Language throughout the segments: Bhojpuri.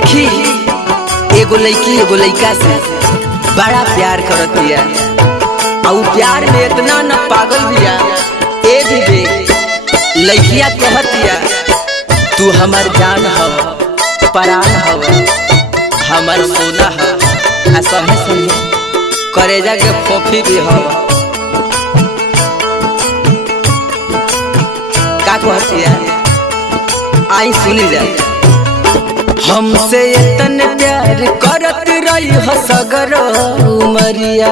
देखी एगो लड़की एगो लड़का से बड़ा प्यार करत बिया और प्यार में इतना न पागल बिया। ए भी लड़किया कहतिया तू हमार जान हव परान हव हमार सोना हव आ संगे संगे करेजा के फोफी भी हव। का कहतिया आई सुनी जाए। हमसे इतने प्यार करत रही हसगर उमरिया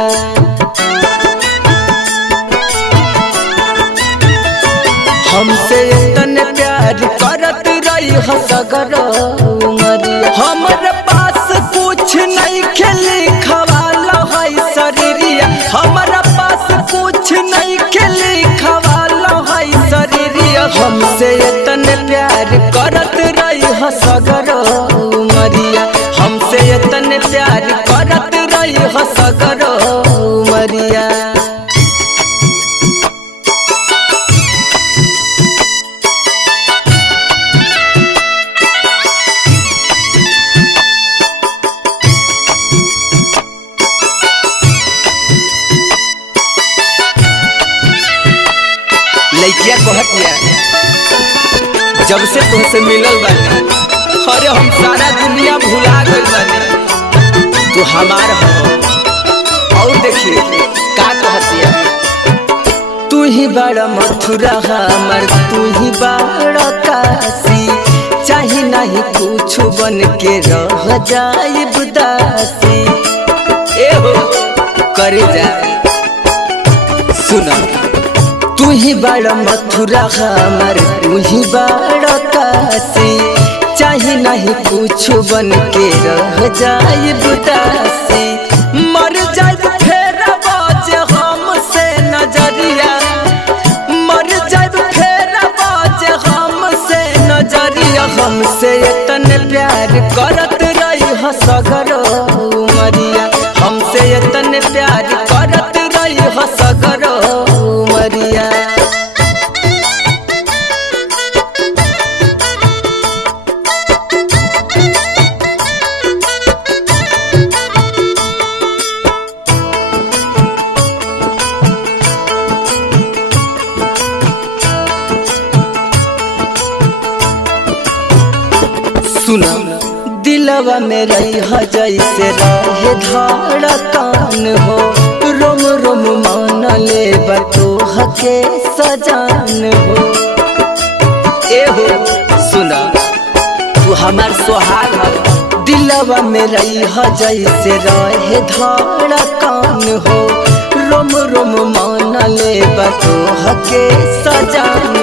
हमसे इतने प्यार करत रही हसगर उमरिया। हमारे पास कुछ नहीं खेली खवाला है शरीरिया हमारा पास कुछ नहीं खेली खवाला है शरीरिया। हमसे इतने प्यार करत रही हसगर उमरिया हमसे इतने प्यार करत रही हसगर उमरिया। लड़किया कहतिया जब से तुमसे मिलल बानी अरे हम सारा दुनिया भुला गइल बानी तू हमार हो। और देखिए का कहतिया तू ही बड़ा मथुरा हमर तू ही बड़ा काशी चाहे नहीं कुछ बन के रह जाए उदासी। ए हो करे जा सुना तू ही बड़ा मथुरा हमर तू ही बड़ा काशी चाहे नहीं कुछ बन के रह जाए उदासी। मर जाए फेर बाज हमसे नजरिया मर जाए फेर बाज हमसे नजरिया। हमसे इतने प्यार करत रही हसगर उमरिया हमसे इतने प्यार करत रही हसगर उमरिया। सुना दिलवा में रही जैसे रहे धड़कन हो रोम रोम मान ले बतोह के सजान हो। ए हो सुना तू हमार सोहाग हो दिलवा में रही जैसे रहे धड़कन हो रोम रोम मान ले बतोह के सजान